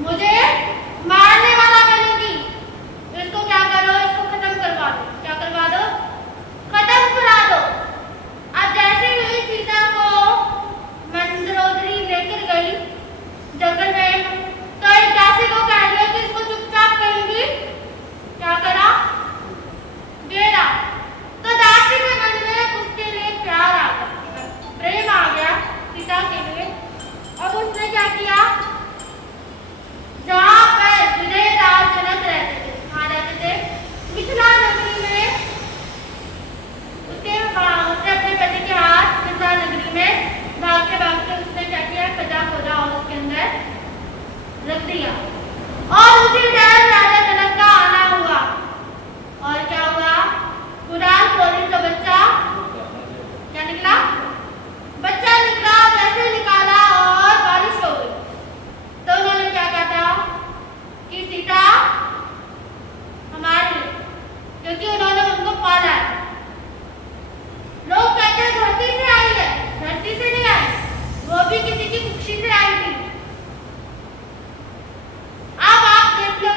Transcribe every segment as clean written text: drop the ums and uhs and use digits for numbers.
मुझे मारने वाला बनेगी। इसको क्या करो, इसको खत्म करवा दो। क्या करवा दो? खत्म करा दो। अब जैसे ही सीता को मंदरोदरी लेकर गई जंगल में, तो एक दासी को कह दिया कि इसको चुपचाप कहेंगी। क्या करा? डेरा। तो दासी के मन में उसके लिए प्यार आ गया, प्रेम आ गया सीता के लिए। अब उसने क्या किया? जहाँ पर विजय राज जनक रहते थे, कहाँ रहते थे? मिथिला नगरी में। उसने अपने पति के हाथ मिथिला नगरी में भागते उसने क्या किया? खजा खोदा और उसके अंदर रख दिया। और उसी टाइम राजा जनक का आना हुआ। और क्या हुआ? कुरान खोली तो बच्चा क्या निकला? बच्चा निकला। कैसे निकाला? और बारिश हो गई। तो उन्होंने क्या कहा कि सीता हमारी, क्योंकि उन्होंने उनको पाला है। लोग कहते हैं धरती से आई है, धरती से नहीं आई, वो भी किसी की कुक्षी से आई थी। अब आप देख लो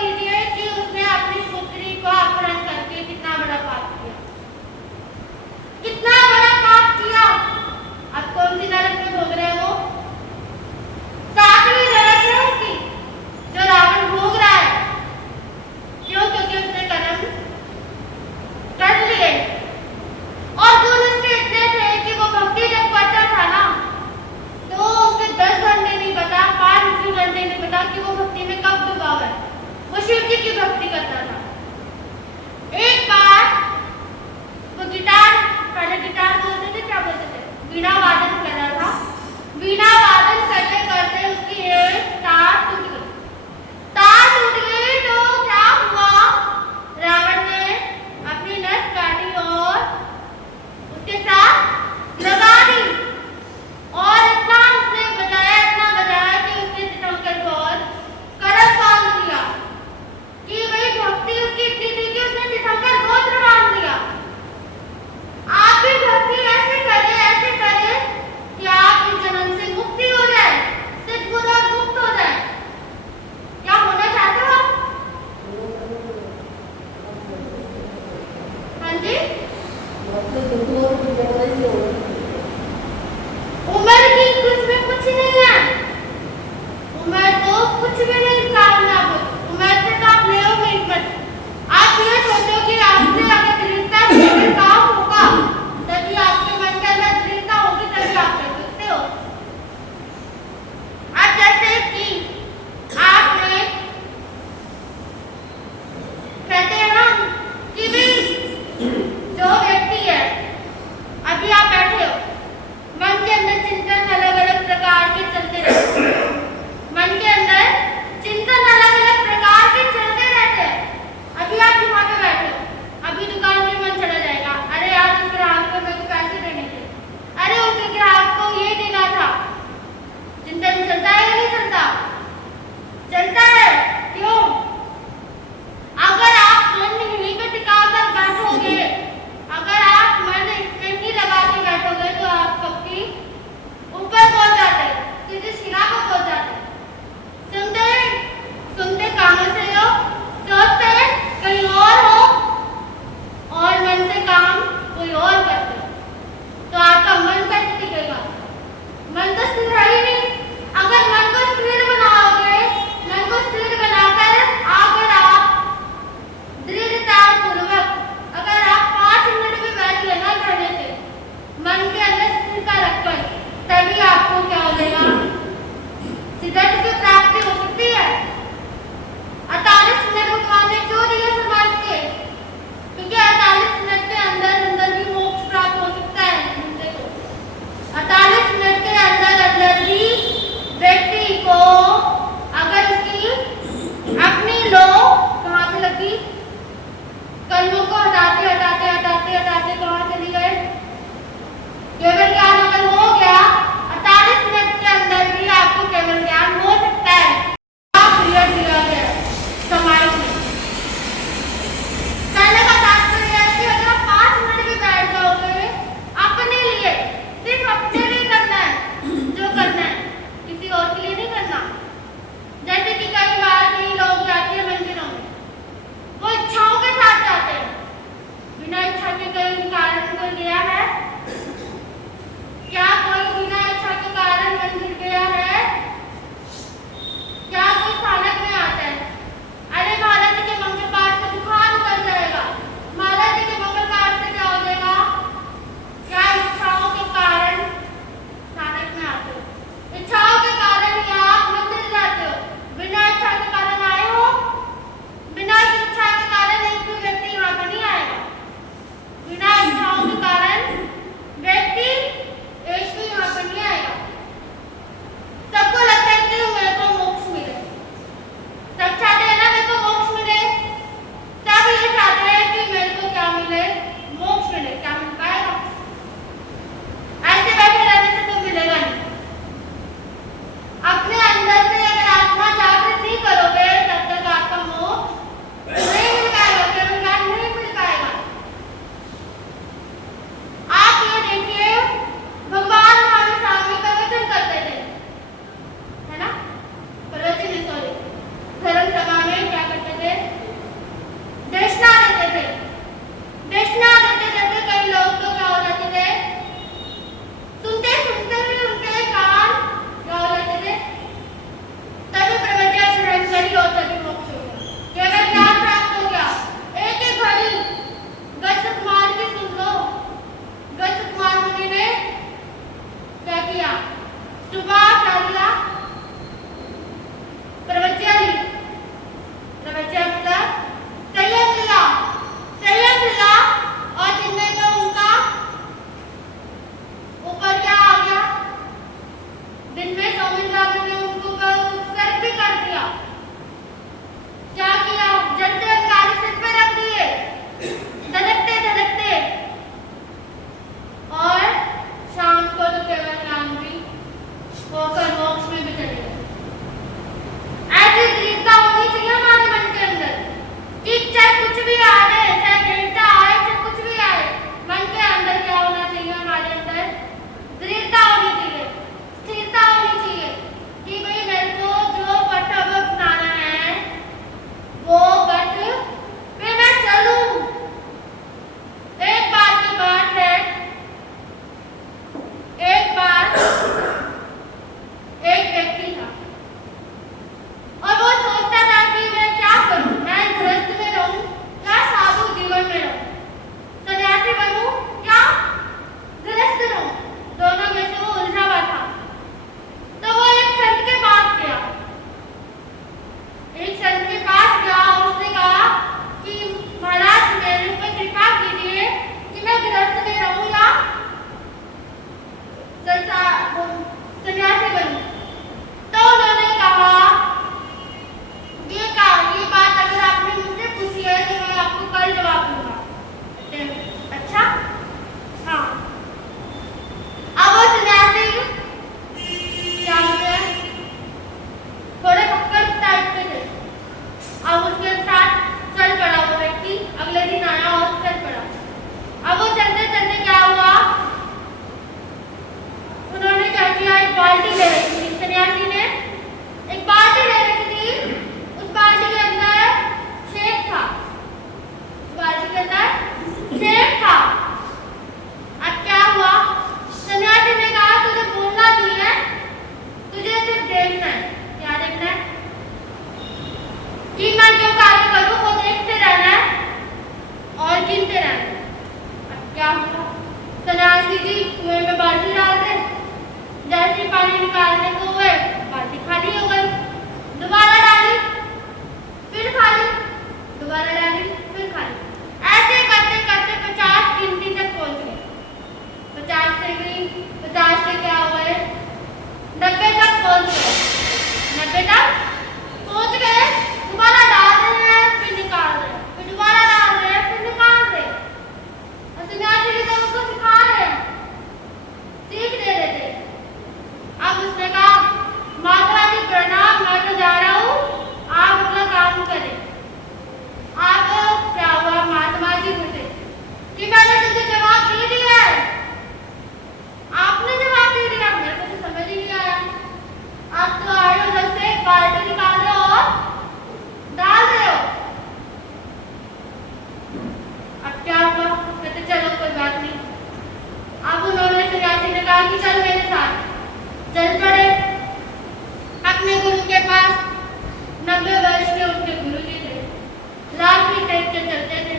के चलते थे,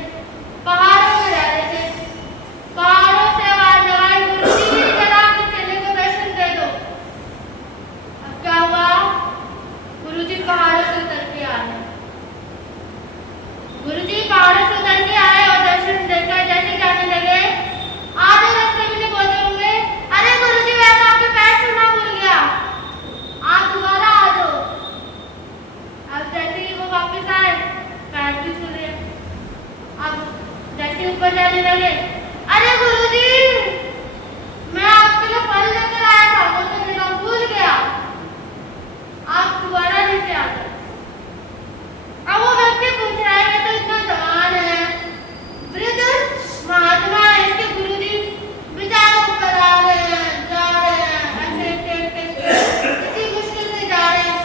पहाड़ों में रहते थे, पहाड़ों से आवाज लगाई, गुरुजी जरा अपने चेले को दर्शन दे दो। अब क्या हुआ, गुरुजी पहाड़ों से उतर के आ गए। गुरुजी पहाड़ों से उतर के आए और दर्शन देकर जैसे जाने लगे, आधे रास्ते में बोलते होंगे, अरे गुरुजी मैं तो आपके पैर छूना भूल गया, आप दोबारा आ जाओ। अब जैसे ही वो वापस आए, पैर भी छू रहे। अब जैसे ऊपर जाने लगे, अरे गुरुजी मैं आपके लिए फल लेकर आया था, वो तो मेरा भूल गया, आप दोबारा नीचे आ जाओ। अब वो व्यक्ति पूछ रहा है, ये तो इतना जवान है, वृद्ध महात्मा है, इसके गुरुजी बेचारे ऊपर आ रहे हैं, जा रहे हैं, ऐसे इतनी मुश्किल से जा रहे हैं,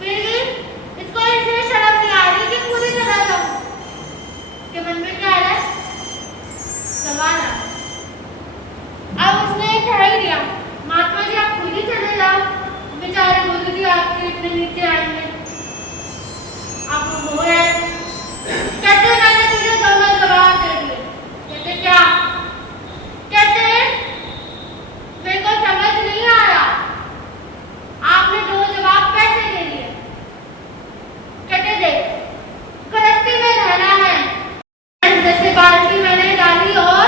फिर भी इसको इतनी शर्म नहीं आ रही कि पूरी तरह जाऊं। के मन में क्या आ रहा है, सवाल आ। अब उसने कह ही दिया, महात्मा जी आप खुद ही चले जाओ, बेचारे गुरुजी आपके इतने नीचे आएंगे, आप हो है। कहते मैंने तुझे दोनों जवाब दे दिए। कहते क्या? कहते मेरे को समझ नहीं आया, आपने दो जवाब कैसे दे दिए? कहते देख गृहस्थी में रहना है, जैसे बाल्टी मैंने डाली और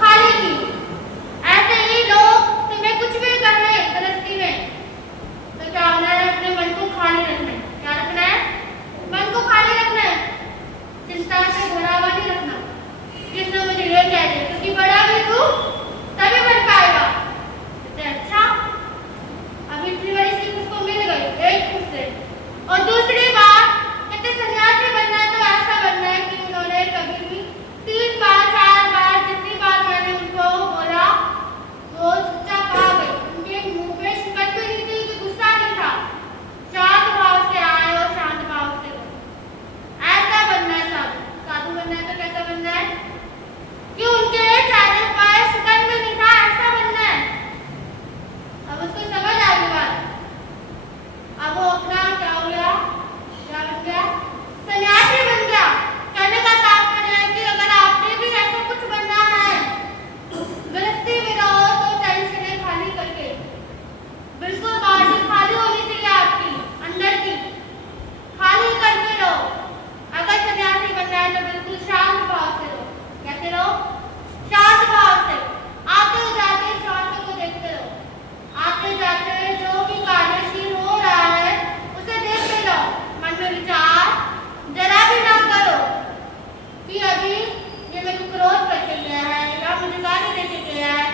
खाली की, ऐसे ही लोग तुम्हें कुछ भी करना है गृहस्थी में तो क्या होना है, अपने मन को खाली रखना है। क्या रखना है? मन को खाली रखना है, चिंता से भरा हुआ नहीं रखना। किसने मुझे ये कह दिया, क्योंकि बड़ा भी तू तभी बन पाएगा। कहते अच्छा, अब इतनी बड़ी सीख उसको मिल गई एक खुद से। और दूसरी बात, कहते सन्यासी बनना है तो ऐसा बनना है कि उन्होंने कभी भी 3 बार 4 बार जितनी बार मैंने उनको बोला वो चुपचाप आ गए, उनके मुंह पे शिकन भी नहीं थी, गुस्सा नहीं था, शांत भाव से आए और शांत भाव से गए। ऐसा बनना है साधु। साधु बनना है तो कैसा बनना है कि उनके चारों पाए शिकन भी नहीं था, ऐसा बनना है। अब उसको समझ आ गई बात। अब वो अपना क्या हो गया, क्या बन गया, सन्यासी बन गया। कहने का तात्पर्य है कि अगर आपने भी ऐसा कुछ बनना है, गृहस्थी में रहो तो टेंशनें खाली करके, बिल्कुल बाहर से खाली होनी चाहिए, आपकी अंदर की खाली करके रहो। अगर सन्यासी बनना है तो बिल्कुल शांत भाव से रहो। कैसे रहो? शांत भाव से। आते जाते श्वासों को देखते रहो, आते जाते जो भी कार्यशील हो रहा है उसे देखते रहो। मन में विचार जरा भी ना करो कि अभी ये मेरे को क्रोध करके गया है या मुझे गाली देके गया है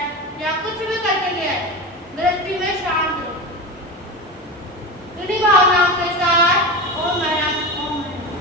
या कुछ भी करके गया है। गृहस्थी में शांत रहो, इन्हीं भावना